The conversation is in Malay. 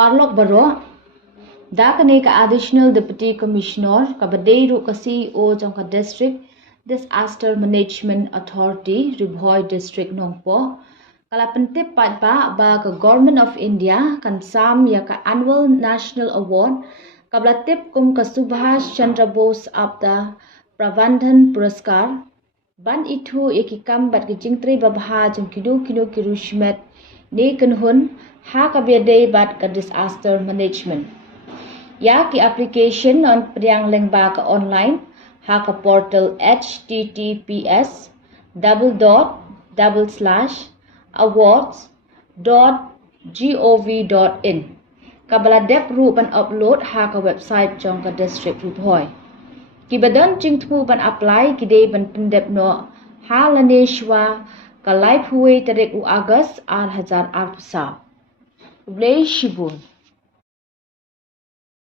Parlok baro dakane ka additional deputy commissioner ka badeiru ka CEO jong ka district disaster management authority Bhoi district nongpo kala pentip pat ba ka government of India kan sam ya ka annual national award kablatip kum ka Subhash Chandra Bose Abda Pravandhan Puraskar ban itu ikikam bat ke jingtri babha jong kidu kirushmet ni kenhun ha ka bedai bat ka disaster management ya ki application on priang lengba ka online ha ka portal https://awards.gov.in kabala dep ru ban upload ha ka website jong ka district ru Bhoi ki badan jingtmu ban apply ki de ban pendep no ha laneshwa ka live huwe tarik u August 2008 Blay Shibun